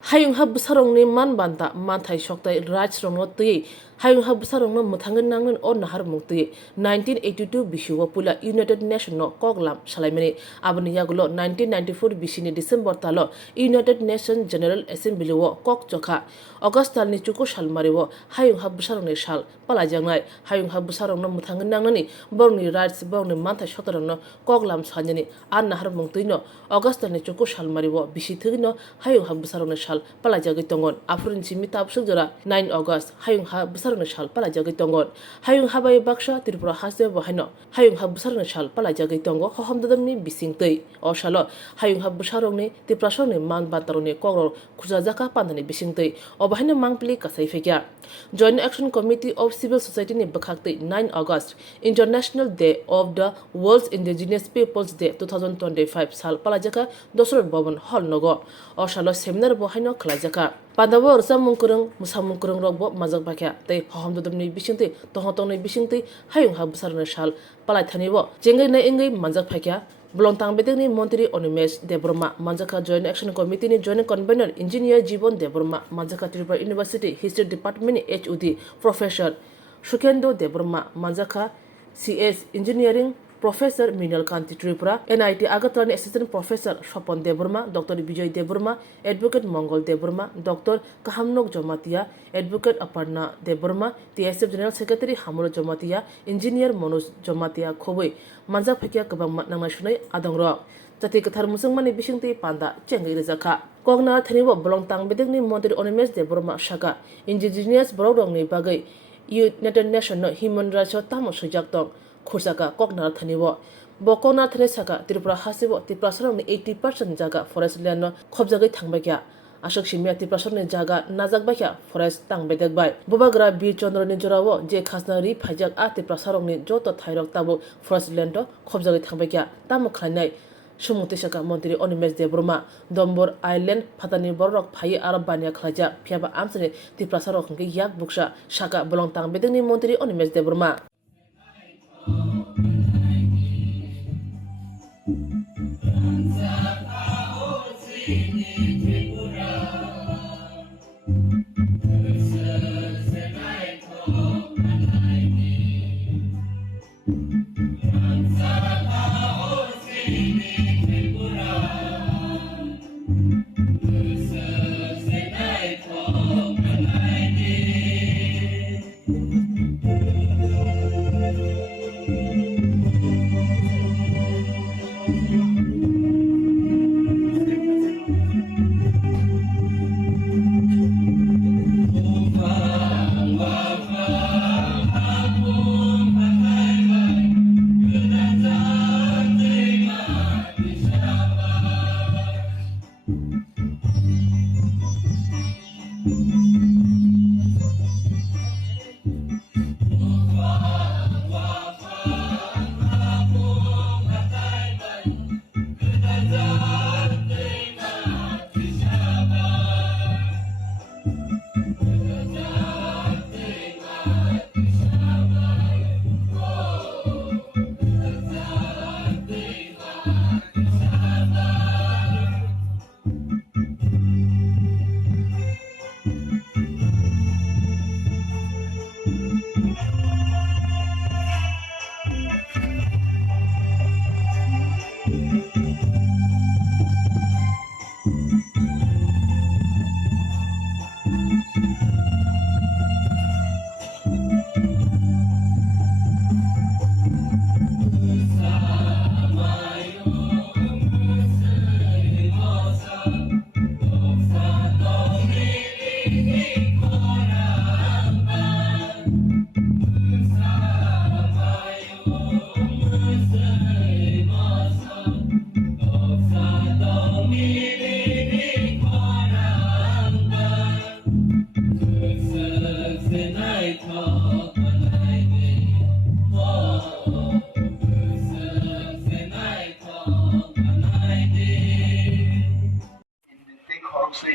Hayung Bwsarogni man banta man thai shoktai Rajrongno tui Hayung Bwsarogno muthangan nangnan on nahar mukti 1982 bishuwa pula United Nations no koglam salaimani abani yagulo 1994 bishini December talo United Nations General Assembly wo kok chokha August talni chuku salmari wo Hayung Bwsarogni sal palajangnai Hayung Bwsarogno muthangan nangnani borni rights borni man thai shoktarno koglam sanjani an nahar mukti no August talni chuku salmari wo bishithigino Hayung Bwsarogni sal palajagi tongon afrin chimi tapsuk jora 9 August Hayung Bwsarogni sal palajagi tongon Hayung bai baksha Tripura hasde bohaino Hayung Bwsarogni sal palajagi tongo hohomdadamni bisingtei o salo Hayung Bwsarogni tiprasoni man bantaroni kogro khujajaka pandani bisingtei o bohaino mangpli kasai fekya Joint Action Committee of Civil Society ni bakhakte 9 August International Day of the World's Indigenous Peoples Day 2025 sal palajaka dosor bobon hall nogo o salo seminar bohaino khlajaka Panda bo rsa mungkurung musamungkurung rokbo majak bakya tei hohomdadamni bisingtei tohotongni bisingtei Hayung Bwsarogni sal palai thanibo Chengwi na engai manjak phakya Blontang bedengni Montri Animesh Debroma Manjaka Joint Action Committee ni Joint Convener Engineer Jibon Debroma Manjaka Tripura University History Department HUD Professor Shukendo Debroma Manjaka CS Engineering Professor Minal Kanti Tripura NIT Agartalao Assistant Professor Shopon Debroma Dr. Bijoy Debroma Advocate Mongol Debroma Dr. Kahamnok Jomatia Advocate Aparna Debroma TSF General Secretary Hamuro Jomatia Engineer Manoj Jomatia Khobui Manjak phakya kabang matnang sunai adongro jati kathar musangmani bisingtei Panda Chengwi rejaka kogna thanibo Blontang bedengni Montri Animesh Debroma Shaka Indigenous Bwsarogni bagai United Nations no Human Rights tamo sujak tong Khurjaka kokna thanibo bokona thane saka Tripura hasibo Tripura 80% jaga forest land no khobjagai thangbakya ashok simya Tripura jaga najakbakya forest tangbedekbai bobagra bir chandroni jorawo je khasna ri phajak a Tripura ni joto thairok tabo forest land to khobjagai thangbakya tamo khlainai Sumuti saka Montri Animesh Debroma Dombor Island Patani Borok Phai Arab Banya khlaja phiaba amsane Tripura khangge yak buksa saka Blontang bedengni Montri Animesh Debroma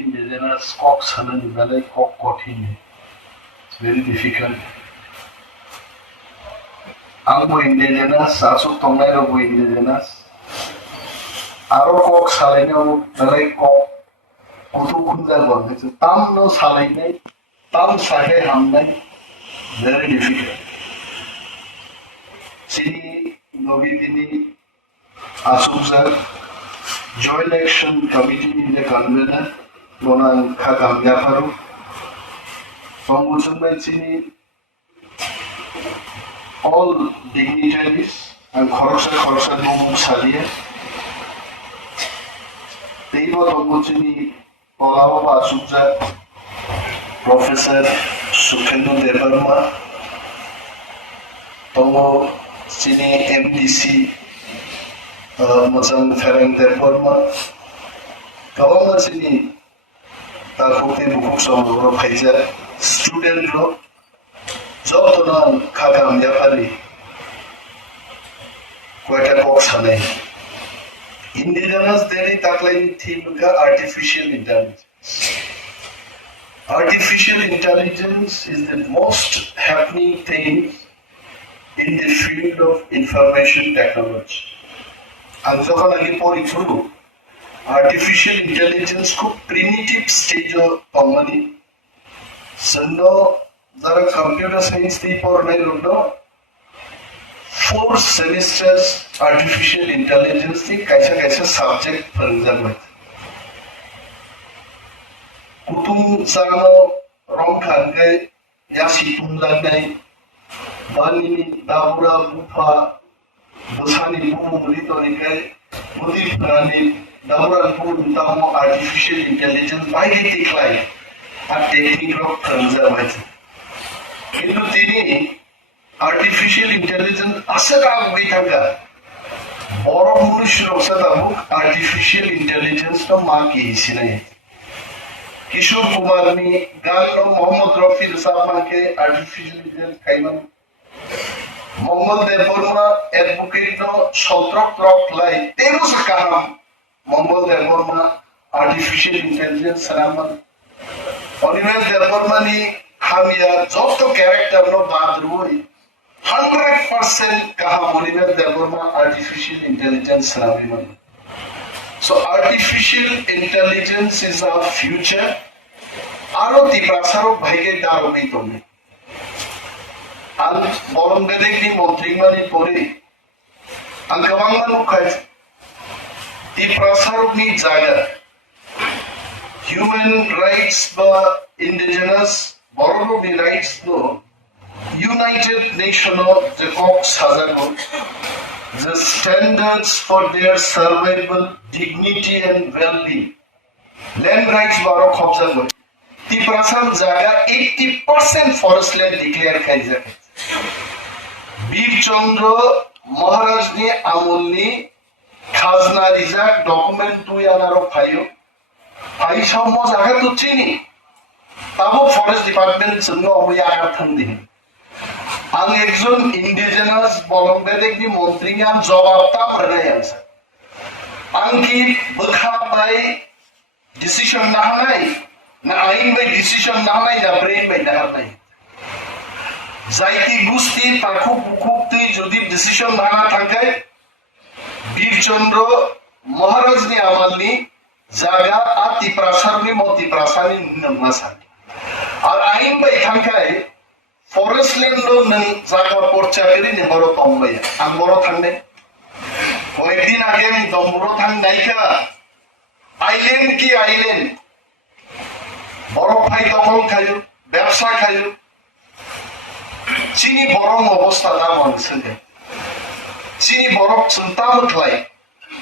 Indigenous cock Salni valley cock kothin. It's very difficult. Angbo indigenous, also Tongairo indigenous. Aro cock Salni valley cock kutu kunja gorgechu tam no salai nai tam sahe ham nai very difficult chini nogitini asubza joint action committee in the convener bonang khagam yafaru pangusumai chini all dignitaries and khorsa mumuk saliye teibo tongochini polao asubza professor Sukhendu Devarma tongo chini MDC Mazang Ferang Devarma kawanga chini takukte bukuk samuro phaija student lo jotona khagam yapari koita box hane indigenous deri taklai theme ka artificial intelligence. Artificial intelligence is the most happening thing in the field of information technology. And যখন আগে পড়ি শুরু artificial intelligence খুব primitive stage of company. জন্য যারা computer science দিয়ে পড়াই হলো 4 semesters artificial intelligence দিয়ে কাইসা subject পড়ানো kutung sarno Rwkha ngai yasi tumlanai banini dabura bufa Bwsarogni bumuri torikai muti prani dabura bumu tamo artificial intelligence baige tiklai R technique of conservation কিন্তু তিনি artificial intelligence asaka bitanga boro munush roksa tabuk artificial intelligence no ma ki sinai Kishore Kumar ने गानो मोहम्मद रफी साहब के artificial intelligence काइमन Mohammad Debbarma advocate नो सत्रक त्रक लाई तेरु सकाम मोहम्मद देवबर्मा आर्टिफिशियल इंटेलिजेंस सरामन अनिमेश देवबर्मा ने हामिया जब कैरेक्टर नो बात रुई 100% कहा अनिमेश देवबर्मा आर्टिफिशियल इंटेलिजेंस सरामन. So artificial intelligence is our future. Aro ti Bwsarogni bhaige darogi tomi. Al Bolongedekni Montri mani pore. Al kawangman ukhai. Ti Bwsarogni jaga. Human rights ba indigenous Bwsarogni rights no. United Nations JACCSni the standards for their survival, dignity and well-being. Land rights baro khobja goi. Ti Bwsarogni jaga 80% forest land declare khai jake. Bir Chandra Maharaj ne amolni khazna rijak document tu yanaro phayo. Phai sammo jaga tu chini. Tabo forest department sunno amuya agar thandi. आं एकजन इंडिजिनास बलंगदेकनि मन्त्रिनि आं जवाबता मोननाय आं कि बखा bye decision नाहनाय ना आइन bye decision नाहनाय ना brain bye नाहनाय जायति गुस्ति ताखु बुखुक्ति जदि डिसिजन नाहना थांगाय बीरचंद्र महाराजनि आमालनि जागा आति प्रासारनि मति प्रासारनि नंगमासा आर आइन bye थांगाय forest land lo nang jaga porcha kiri ni boro tombay ang boro thangde koyekdin age ni domboro thang naika island ki island boro phai dokol khayo ব্যবসা khayo chini borong obostha da mansege chini borok suntam khlai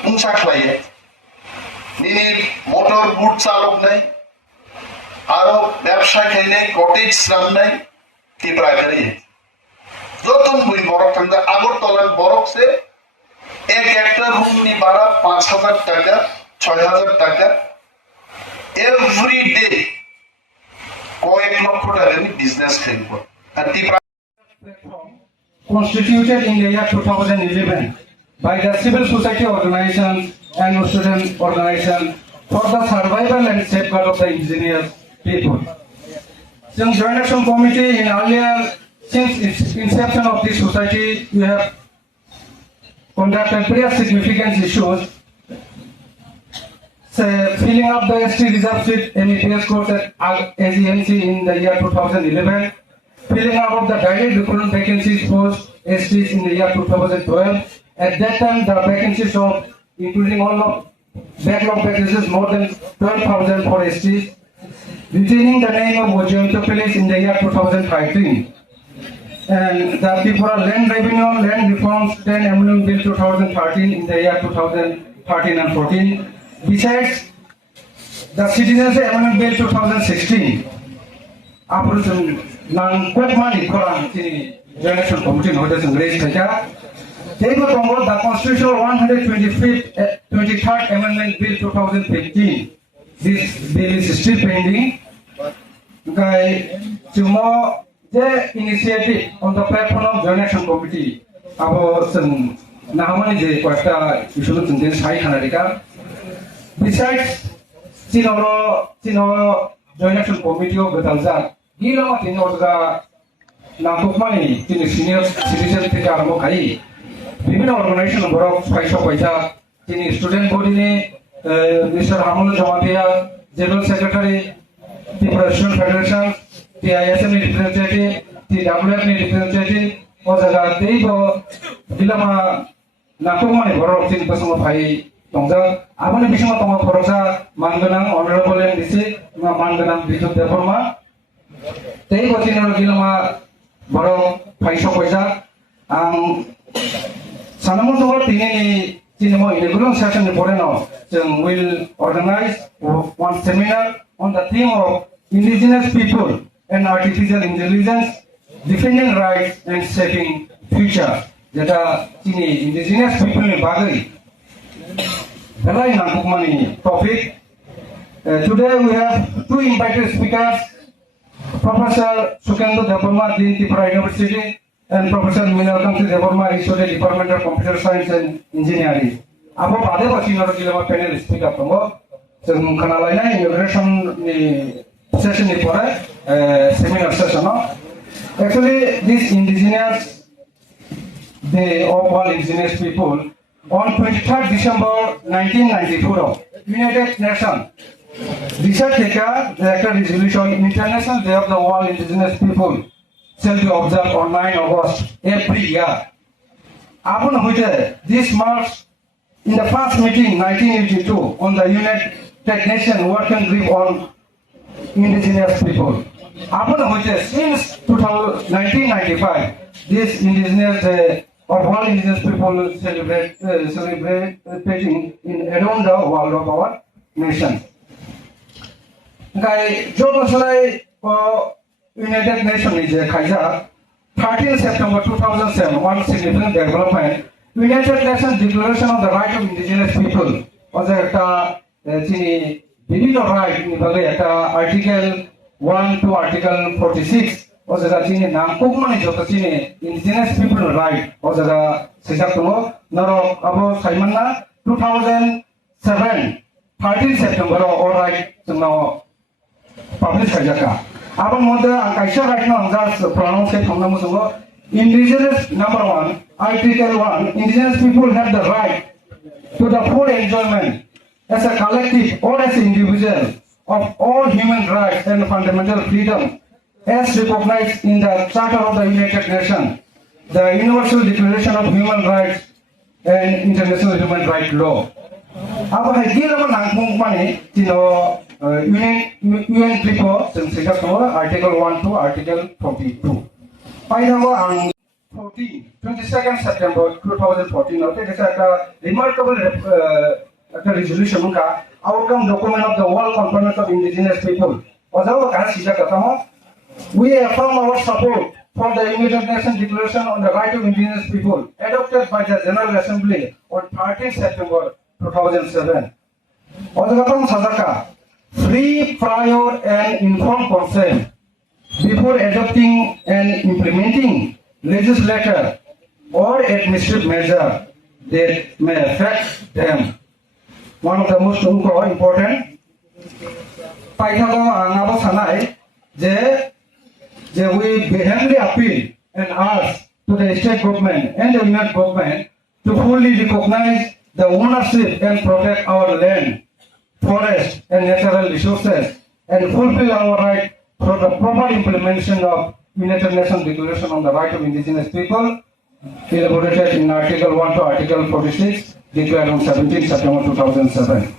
ungsa khlai ni motor boot chalok nai aro ব্যবসা khaine cottage শ্রম nai की primary है जो तुम हुई बरफ ठंडा आगरतला बरफ से एक हेक्टर रूम नी बारा 5,000 টাকা 6,000 টাকা एवरी डे কয়েক লক্ষ টাকা নি বিজনেস খেলবো আর ती constituted in the year 2011 by the civil society organizations and student organizations for the survival and safeguard of the indigenous people. Since Joint Action Committee in earlier, since its inception of this society, we have conducted various significant issues filling up the ST reserve seat MEPS course at AGMC in the year 2011, filling up of the direct recruitment vacancies post STs in the year 2012. At that time, the vacancies of including all of backlog vacancies more than 12,000 for STs. Retaining the name of Bwsarogni in the year 2015. And the Tripura Land Revenue, Land Reforms 10 Amendment Bill 2013 in the year 2013 and 14. Besides, the Citizens Amendment Bill 2016. Approval Nang Kokmani Koran Generation Committee Notice and Grace Taka. They will promote the Constitutional 23rd Amendment Bill 2015. This bill is still pending. Okay, tomorrow the initiative on the platform of Generation Committee. About some Nahamani J. Quasta, you should in this high Canadica. Besides, Chino Generation Committee of Betalza, Gila Tinoga Nakukmani, senior citizen Tikarmokai, বিভিন্ন organization বড় 600 পয়সা তিনি student body নে mister Hamul Jamatia general secretary Tripura student federation TISM ni representative TWF ni representative o jaga teibo dilama nakongmani boro tin pasmo phai tongja aboni bismo tong khorosa manganang honorable MDC ma manganang bitu deforma teibo tinoro dilama boro 500 পয়সা Sanamon Tower Tinimo inaugural session will organize one seminar on the theme of indigenous people and artificial intelligence, defending rights and shaping future. That are indigenous people in Bagay. Topic. Today we have two invited speakers, Professor Sukendo Deparma, Dean Tripura University, and Professor Minalkanti Devarma, Isode Department of Computer Science and Engineering. Apo pade pasinoro kilama panel speaker tongo. So kanalaina inauguration session ni pore seminar session. Actually, this indigenous day of all indigenous people on 23rd December 1994, United Nations research the resolution International Day of the All Indigenous People shall be observed on 9 August every year. This marks in the first meeting 1982 on the United Nations Working Group on Indigenous People. Since 1995, this Indigenous Day of all Indigenous people celebrating in around the world of our nation. United Nations is a 13 September 2007, one significant development. United Nations Declaration of the Right of Indigenous People was a right in Article 1 to Article 46 was a indigenous people right was a about 2007 13 September all right now published Abang Monda Akaisha right now just pronounce it from the indigenous number 1, Article 1, indigenous people have the right to the full enjoyment as a collective or as an individual of all human rights and fundamental freedom as recognized in the Charter of the United Nations, the Universal Declaration of Human Rights and International Human Rights Law. Aba higila man nangkung mani UN Tripo Article 1 to Article 42. Painawa ang 22nd September 2014 it is a remarkable resolution outcome document of the World Conference of Indigenous People. We affirm our support for the United Nations Declaration on the Right of Indigenous People adopted by the General Assembly on 13 September 2007. Free, prior and informed consent before adopting and implementing legislative or administrative measure that may affect them. One of the most important we vehemently appeal and ask to the state government and the union government to fully recognize the ownership and protect our land forest and natural resources and fulfill our right for the proper implementation of United Nations Declaration on the Right of Indigenous People, elaborated in Article 1 to Article 46, declared on 17 September 2007.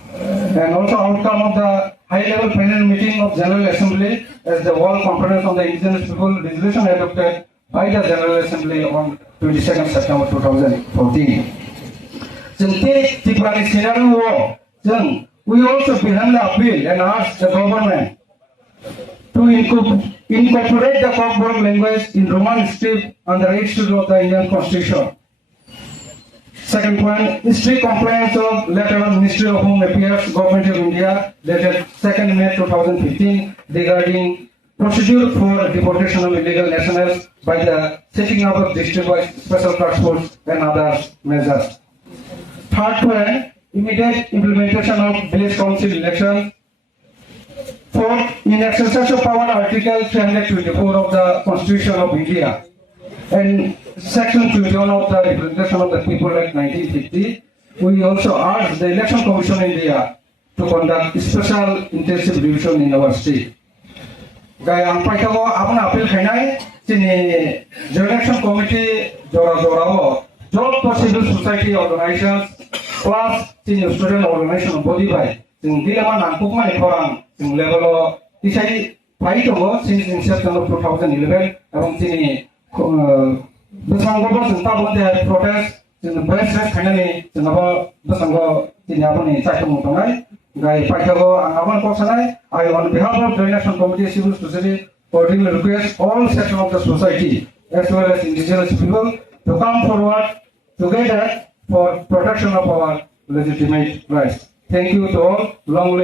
And also outcome of the high-level panel meeting of General Assembly as the World Conference on the Indigenous People resolution adopted by the General Assembly on 22nd September 2014. We also began the appeal and asked the government to incorporate the Cockburn language in Roman script on the 8th schedule of the Indian Constitution. Second point, strict compliance of letter of Ministry of Home Affairs, Government of India, dated 2nd May 2015, regarding procedure for deportation of illegal nationals by the setting up of district-wide special task force and other measures. Third point, immediate implementation of village council elections. Fourth, in exercise of power, Article 324 of the Constitution of India and Section 21 of the Representation of the People Act 1950, we also urge the Election Commission in India to conduct special intensive revision in our state. Gaya ang paitago apun appeal khainai sini election committee jora job to civil society organizations plus sini student organization body by sing dilama nangkuk mani korang sing level isai paitago since inception of 2011 abang sini Bwsarogni sing tabon they protest sing Bwsarogni khainani sing aba Bwsarogni sini apuni chaitung tongai Gai paitago ang aban kosanai I on behalf of the Election Committee Civil Society cordially request all sections of the society as well as indigenous people to come forward together for protection of our legitimate rights. Thank you to all. Long live